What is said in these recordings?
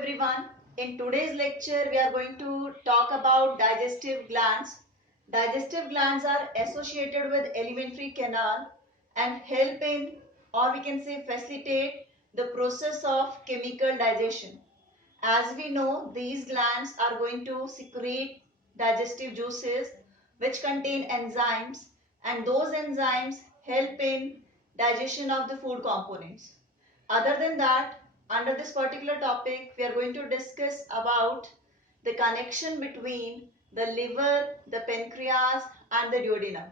everyone. In today's lecture, we are going to talk about digestive glands. Digestive glands are associated with alimentary canal and help in, or we can say facilitate, the process of chemical digestion. As we know, these glands are going to secrete digestive juices which contain enzymes, and those enzymes help in digestion of the food components. Other than that, under this particular topic, we are going to discuss about the connection between the liver, the pancreas and the duodenum,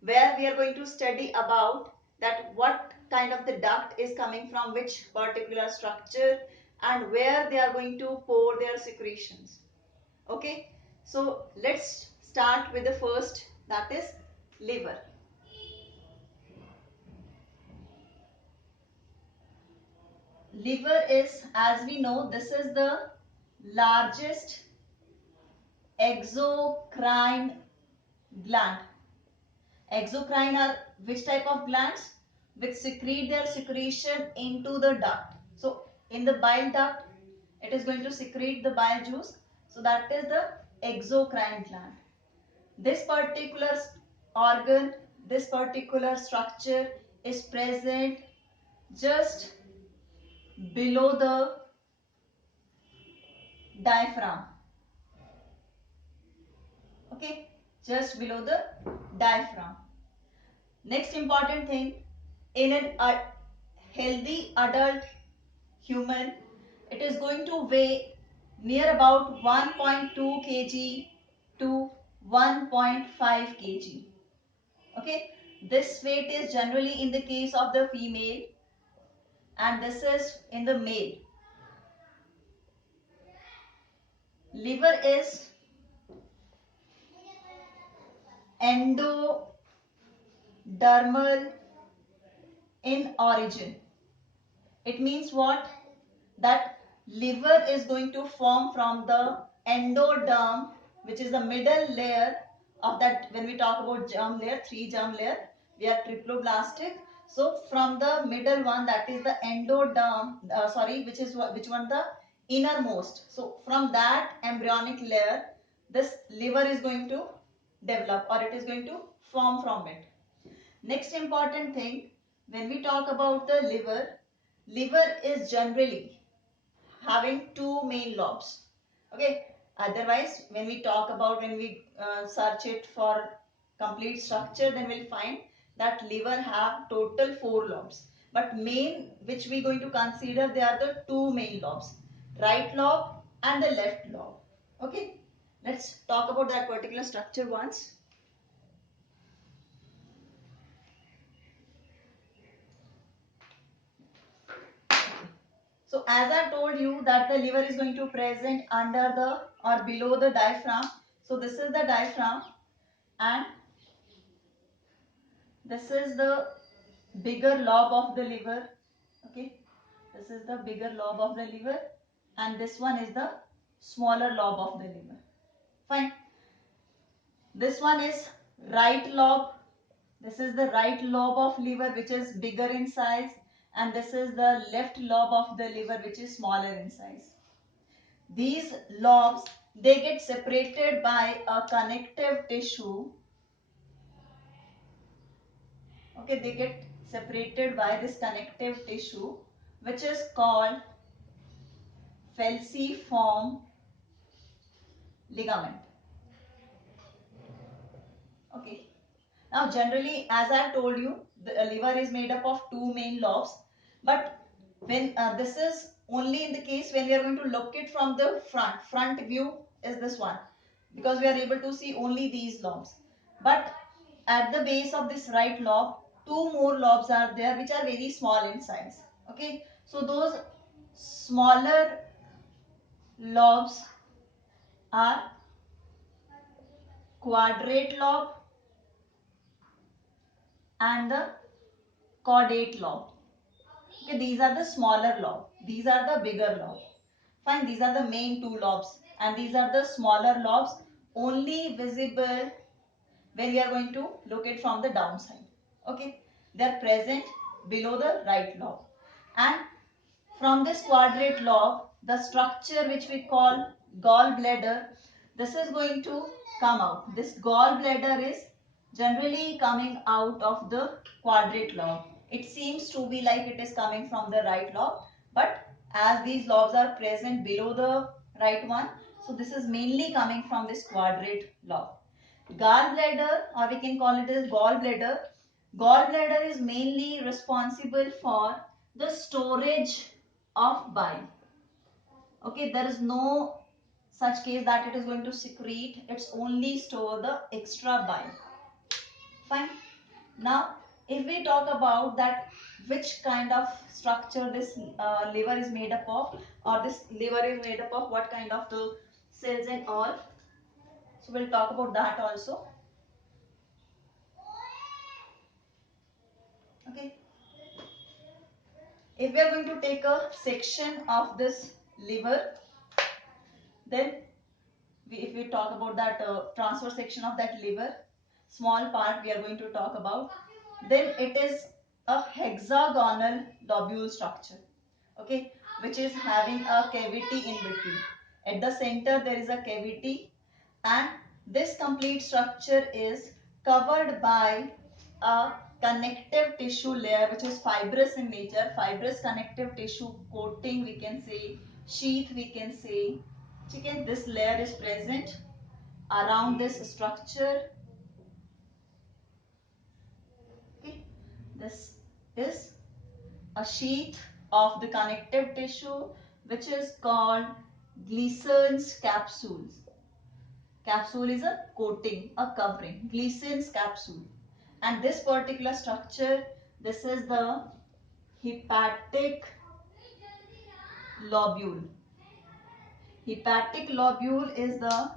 where we are going to study about that what kind of the duct is coming from which particular structure and where they are going to pour their secretions. Okay, so let's start with the first, that is liver. Liver is, as we know, this is the largest exocrine gland. Exocrine are which type of glands? Which secrete their secretion into the duct. So in the bile duct, it is going to secrete the bile juice. So that is the exocrine gland. This particular organ, this particular structure is present just below the diaphragm. Okay, just below the diaphragm. Next important thing, in a healthy adult human, it is going to weigh near about 1.2 kg to 1.5 kg. Okay, this weight is generally in the case of the female and this is in the male. Liver is endodermal in origin. It means what? That liver is going to form from the endoderm, which is the middle layer of that. When we talk about germ layer, 3 germ layer, we are triploblastic. So from the middle one, that is the endoderm, which is which one? The innermost. So from that embryonic layer, this liver is going to develop, or it is going to form from it. Next important thing, when we talk about the liver is generally having two main lobes. Okay, otherwise when we talk about, when we search it for complete structure, then we'll find that liver have total 4 lobes, but main which we going to consider, they are the two main lobes, right lobe and the left lobe. Okay, let's talk about that particular structure once. So as I told you that the liver is going to present under the or below the diaphragm. So this is the diaphragm and this is the bigger lobe of the liver. Okay, this is the bigger lobe of the liver and this one is the smaller lobe of the liver. Fine. This one is right lobe. This is the right lobe of liver, which is bigger in size, and this is the left lobe of the liver, which is smaller in size. These lobes, they get separated by a connective tissue. Okay, they get separated by this connective tissue, which is called falciform ligament. Okay. Now generally, as I told you, the liver is made up of two main lobes, but when this is only in the case when we are going to look it from the front view is this one, because we are able to see only these lobes. But at the base of this right lobe, two more lobes are there which are very small in size. Okay, so those smaller lobes are quadrate lobe and the caudate lobe. Okay, these are the smaller lobe. These are the bigger lobe. Fine, these are the main two lobes and these are the smaller lobes, only visible when we are going to look it from the downside. Okay, they are present below the right lobe. And from this quadrate lobe, the structure which we call gallbladder, this is going to come out. This gallbladder is generally coming out of the quadrate lobe. It seems to be like it is coming from the right lobe, but as these lobes are present below the right one, so this is mainly coming from this quadrate lobe. Gallbladder, or we can call it as gallbladder. Gallbladder is mainly responsible for the storage of bile. Okay, there is no such case that it is going to secrete, it's only store the extra bile. Fine. Now, if we talk about that which kind of structure this liver is made up of, or this liver is made up of what kind of the cells and all, so we'll talk about that also. Okay. If we are going to take a section of this liver, then if we talk about that transverse section of that liver, small part we are going to talk about, then it is a hexagonal lobule structure, okay, which is having a cavity in between. At the center there is a cavity, and this complete structure is covered by a connective tissue layer which is fibrous in nature, fibrous connective tissue coating we can say, sheath we can say. Okay, this layer is present around this structure. Okay, this is a sheath of the connective tissue which is called Gleason's capsule. Capsule is a coating, a covering, Gleason's capsule. And this particular structure, this is the hepatic lobule. Hepatic lobule is the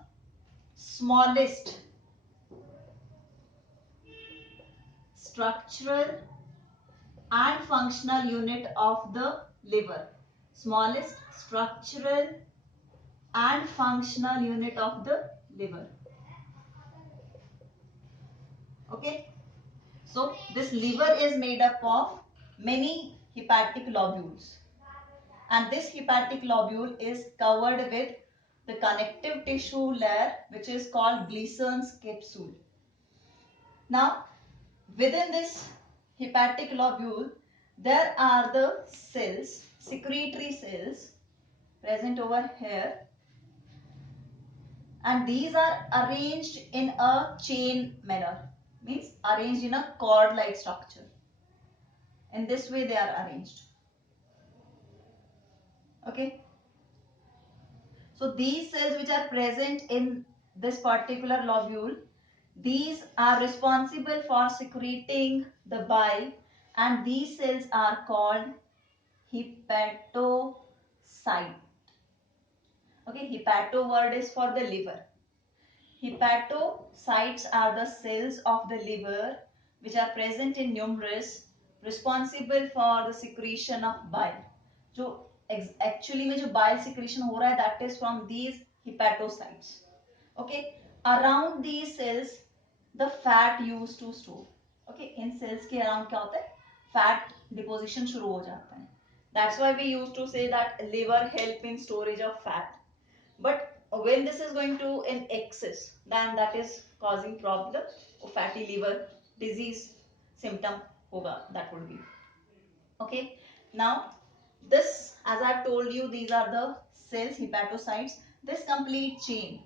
smallest structural and functional unit of the liver. Smallest structural and functional unit of the liver. Okay. So this liver is made up of many hepatic lobules, and this hepatic lobule is covered with the connective tissue layer which is called Gleason's capsule. Now within this hepatic lobule there are the cells, secretory cells present over here, and these are arranged in a chain manner, means arranged in a cord like structure. In this way they are arranged. Okay, so these cells which are present in this particular lobule, these are responsible for secreting the bile, and these cells are called hepatocyte. Okay, hepato word is for the liver. Hepatocytes are the cells of the liver which are present in numerous, responsible for the secretion of bile. जो actually में जो bile secretion हो रहा है, that is from these hepatocytes. Okay, around these cells the fat used to store. Okay, in cells के around क्या होता है? Fat deposition शुरू हो जाता है. That's why we used to say that liver help in storage of fat. But when this is going to in excess, then that is causing problem, fatty liver disease symptom hoga, that would be. Okay, now this, as I've told you, these are the cells, hepatocytes. This complete chain,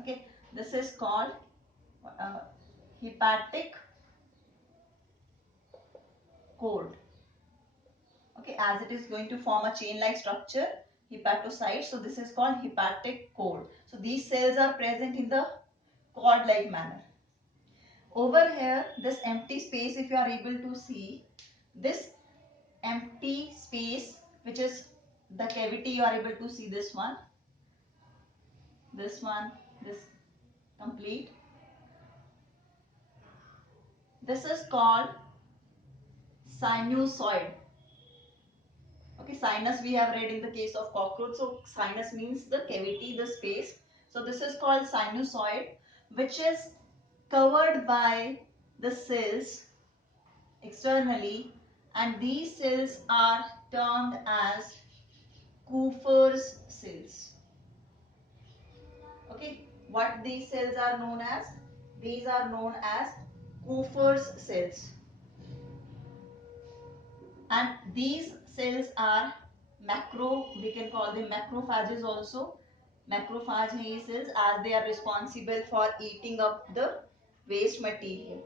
okay, this is called hepatic cord. Okay, as it is going to form a chain like structure, hepatocytes, so this is called hepatic cord. So these cells are present in the cord like manner. Over here, this empty space, if you are able to see, this empty space which is the cavity, you are able to see this one, this complete. This is called sinusoid. Okay, sinus we have read in the case of cockroach. So sinus means the cavity, the space. So this is called sinusoid, which is covered by the cells externally, and these cells are termed as Kupffer Kupffer's cells. Okay, what these cells are known as? These are known as Kupffer's cells. And these cells are macro, we can call them macrophages also. Macrophage है ये cells as they are responsible for eating up the waste material.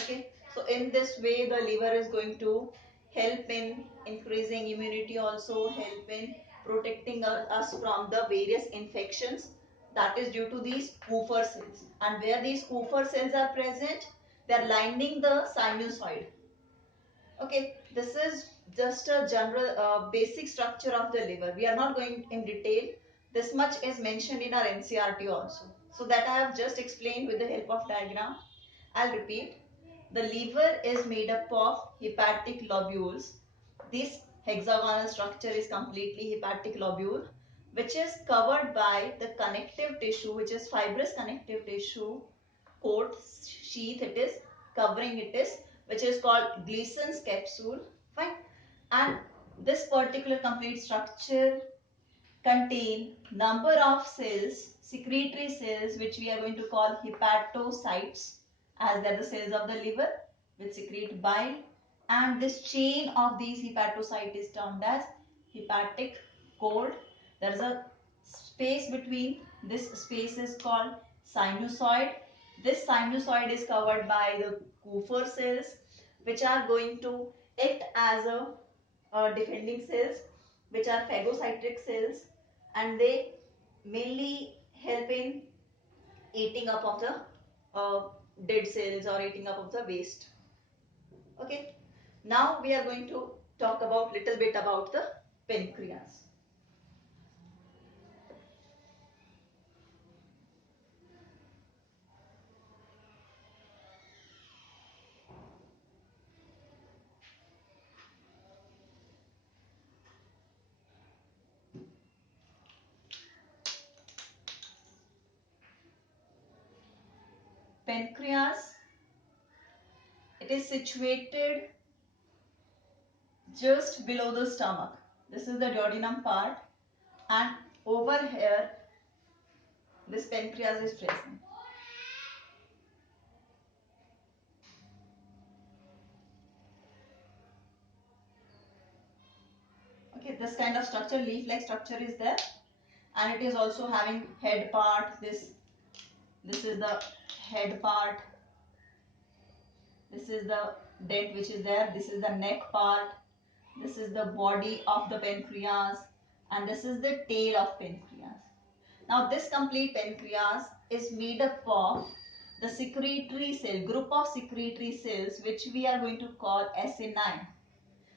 Okay, so in this way the liver is going to help in increasing immunity, also help in protecting us from the various infections that is due to these Kupffer cells. And where these Kupffer cells are present, they are lining the sinusoid. Okay, this is just a general basic structure of the liver. We are not going in detail. This much is mentioned in our NCERT also. So that I have just explained with the help of diagram. I'll repeat. The liver is made up of hepatic lobules. This hexagonal structure is completely hepatic lobule, which is covered by the connective tissue, which is fibrous connective tissue coat, sheath it is, covering it is, which is called Gleason's capsule. Fine. And this particular complete structure contain number of cells, secretory cells, which we are going to call hepatocytes, as they are the cells of the liver which secrete bile. And this chain of these hepatocytes is termed as hepatic cord. There is a space between, this space is called sinusoid. This sinusoid is covered by the Kupffer cells, which are going to act as a defending cells, which are phagocytic cells, and they mainly help in eating up of the dead cells or eating up of the waste. Okay, now we are going to talk about little bit about the pancreas. Pancreas, it is situated just below the stomach. This is the duodenum part, and over here this pancreas is present. Okay, this kind of structure, leaf-like structure is there, and it is also having head part. This is the head part. This is the dent which is there. This is the neck part. This is the body of the pancreas, and this is the tail of pancreas. Now this complete pancreas is made up of the secretory cell, group of secretory cells, which we are going to call acini.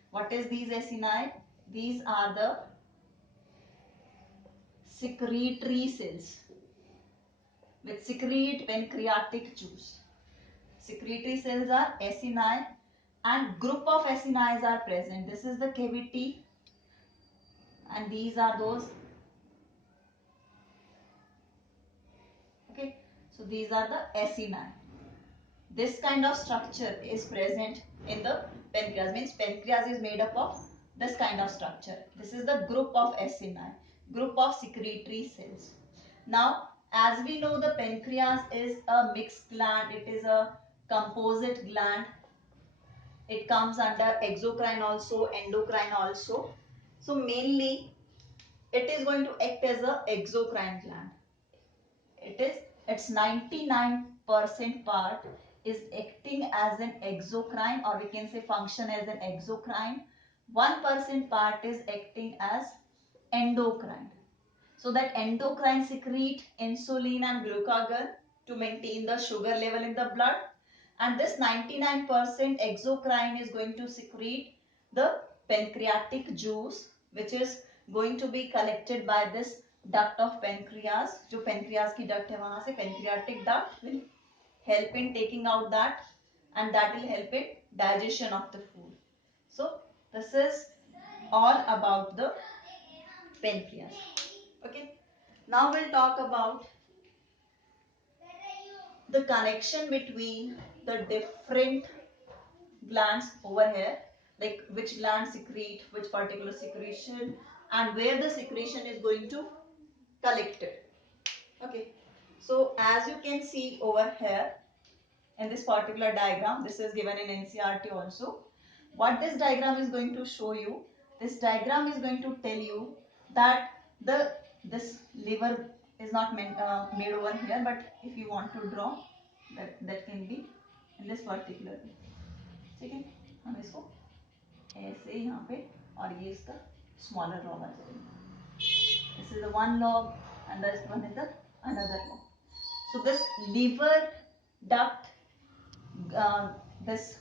What is these acini? These are the secretory cells which secrete pancreatic juice. Secretory cells are acini, and group of acini are present. This is the cavity, and these are those. Okay, so these are the acini. This kind of structure is present in the pancreas. Means pancreas is made up of this kind of structure. This is the group of acini, group of secretory cells. Now, as we know, the pancreas is a mixed gland. It is a composite gland. It comes under exocrine also, endocrine also. So mainly it is going to act as a exocrine gland. Its 99% part is acting as an exocrine, or we can say function as an exocrine. 1% part is acting as endocrine. So that endocrine secrete insulin and glucagon to maintain the sugar level in the blood, and this 99% exocrine is going to secrete the pancreatic juice, which is going to be collected by this duct of pancreas. जो pancreas की duct है वहां से pancreatic duct will help in taking out that, and that will help in digestion of the food. So this is all about the pancreas. Okay, now we'll talk about the connection between the different glands over here, like which gland secrete which particular secretion, and where the secretion is going to collect it. Okay, so as you can see over here in this particular diagram, this is given in NCERT also. What this diagram is going to show you, this diagram is going to tell you that this liver is not made over here, but if you want to draw, that can be in this particular way. ठीक है, हम इसको ऐसे यहाँ पे और ये इसका smaller lobe आ जाएगा. This is the one lobe and this one is the another lobe. So this liver duct, this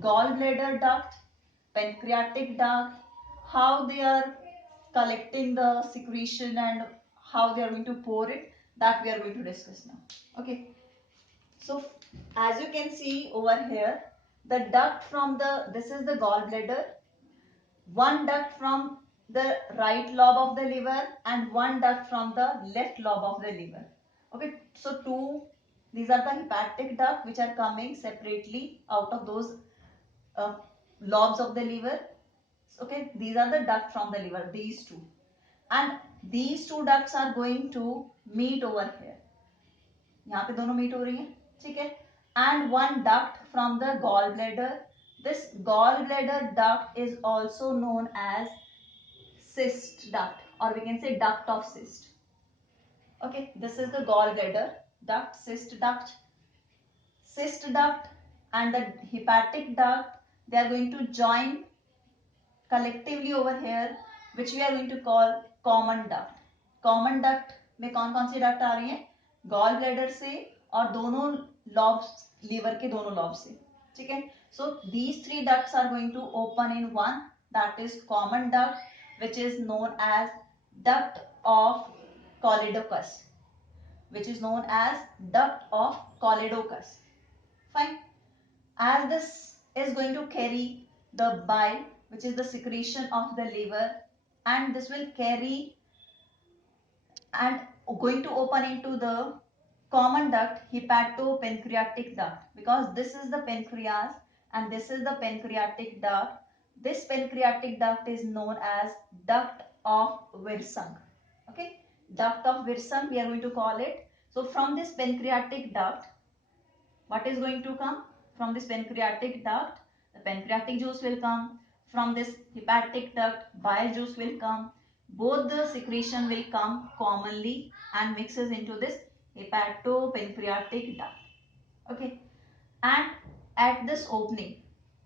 gallbladder duct, pancreatic duct, how they are collecting the secretion and how they are going to pour it, that we are going to discuss now. Okay. So as you can see over here, the duct from this is the gallbladder, one duct from the right lobe of the liver and one duct from the left lobe of the liver. Okay, so these are the hepatic duct which are coming separately out of those uh, lobes of the liver. Okay, these are the duct from the liver, these two, and these two ducts are going to meet over here. यहाँ पे दोनों meet हो रही हैं, ठीक है, and one duct from the gallbladder. This gallbladder duct is also known as cyst duct, or we can say duct of cyst. Okay, this is the gallbladder duct, cyst duct. Cyst duct and the hepatic duct, they are going to join collectively over here, which we are going to call common duct. Common duct में कौन कौन सी duct आ रही है? Gall bladder से और दोनों lobes, liver के दोनों lobes से, ठीक है. So these three ducts are going to open in one, that is common duct, which is known as duct of Choledochus, which is known as duct of Choledochus. Fine. As this is going to carry the bile, which is the secretion of the liver, and this will carry and going to open into the common duct, hepatopancreatic duct, because this is the pancreas and this is the pancreatic duct. This pancreatic duct is known as duct of Wirsung. Okay, duct of Wirsung we are going to call it. So from this pancreatic duct, what is going to come? From this pancreatic duct, the pancreatic juice will come. From this hepatic duct, bile juice will come. Both the secretion will come commonly and mixes into this hepatopancreatic duct. Okay. And at this opening,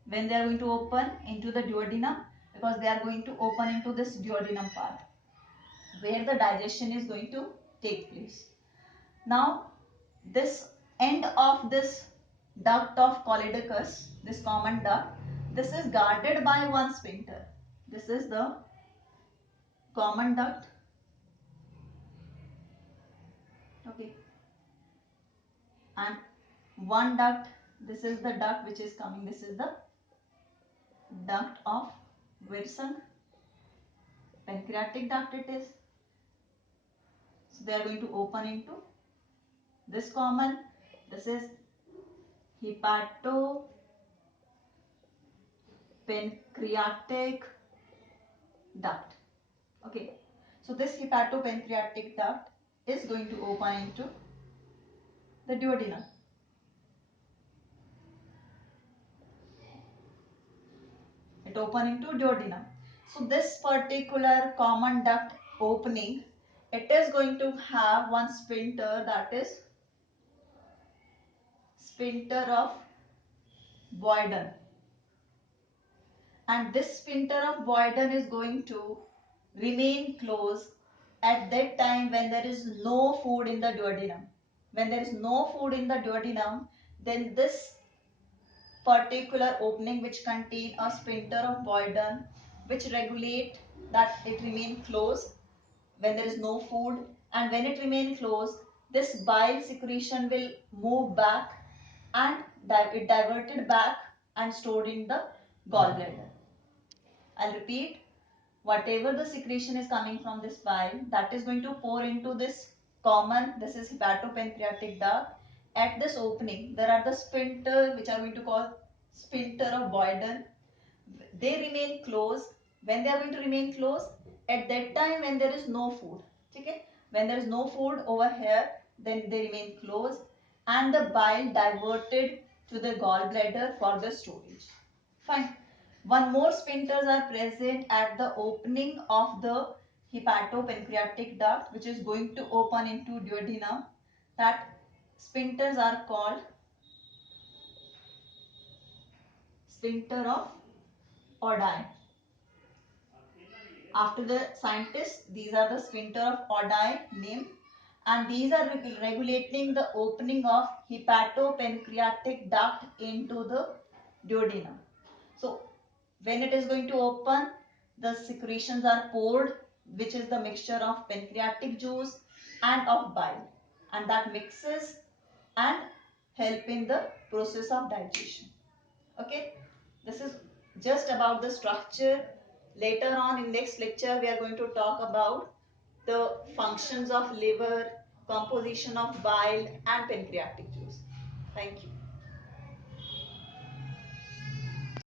when they are going to open into the duodenum, because they are going to open into this duodenum part, where the digestion is going to take place. Now, this end of this duct of Choledochus, this common duct, this is guarded by one sphincter. This is the common duct. Okay. And one duct, this is the duct which is coming, this is the duct of Wirsung, pancreatic duct it is. So they are going to open into this common, this is hepatopancreatic duct. Okay, so this hepatopancreatic duct is going to open into the duodenum. It open into duodenum. So this particular common duct opening, it is going to have one sphincter, that is sphincter of Boyden. And this sphincter of Boyden is going to remain closed at that time when there is no food in the duodenum. When there is no food in the duodenum, then this particular opening which contain a sphincter of Boyden, which regulate that it remain closed when there is no food, and when it remain closed, this bile secretion will move back and it diverted back and stored in the gallbladder. I'll repeat, whatever the secretion is coming from this bile, that is going to pour into this common, this is hepatopancreatic duct. At this opening, there are the sphincter which are going to call sphincter of Boyden. They remain closed. When they are going to remain closed, at that time when there is no food. Okay, when there is no food over here, then they remain closed and the bile diverted to the gallbladder for the storage. Fine. One more sphincters are present at the opening of the hepatopancreatic duct, which is going to open into duodenum. That sphincters are called sphincter of Oddi. After the scientists, these are the sphincter of Oddi name, and these are regulating the opening of hepatopancreatic duct into the duodenum. So when it is going to open, the secretions are poured, which is the mixture of pancreatic juice and of bile, and that mixes and help in the process of digestion. Okay, this is just about the structure. Later on in next lecture, we are going to talk about the functions of liver, composition of bile and pancreatic juice. Thank you.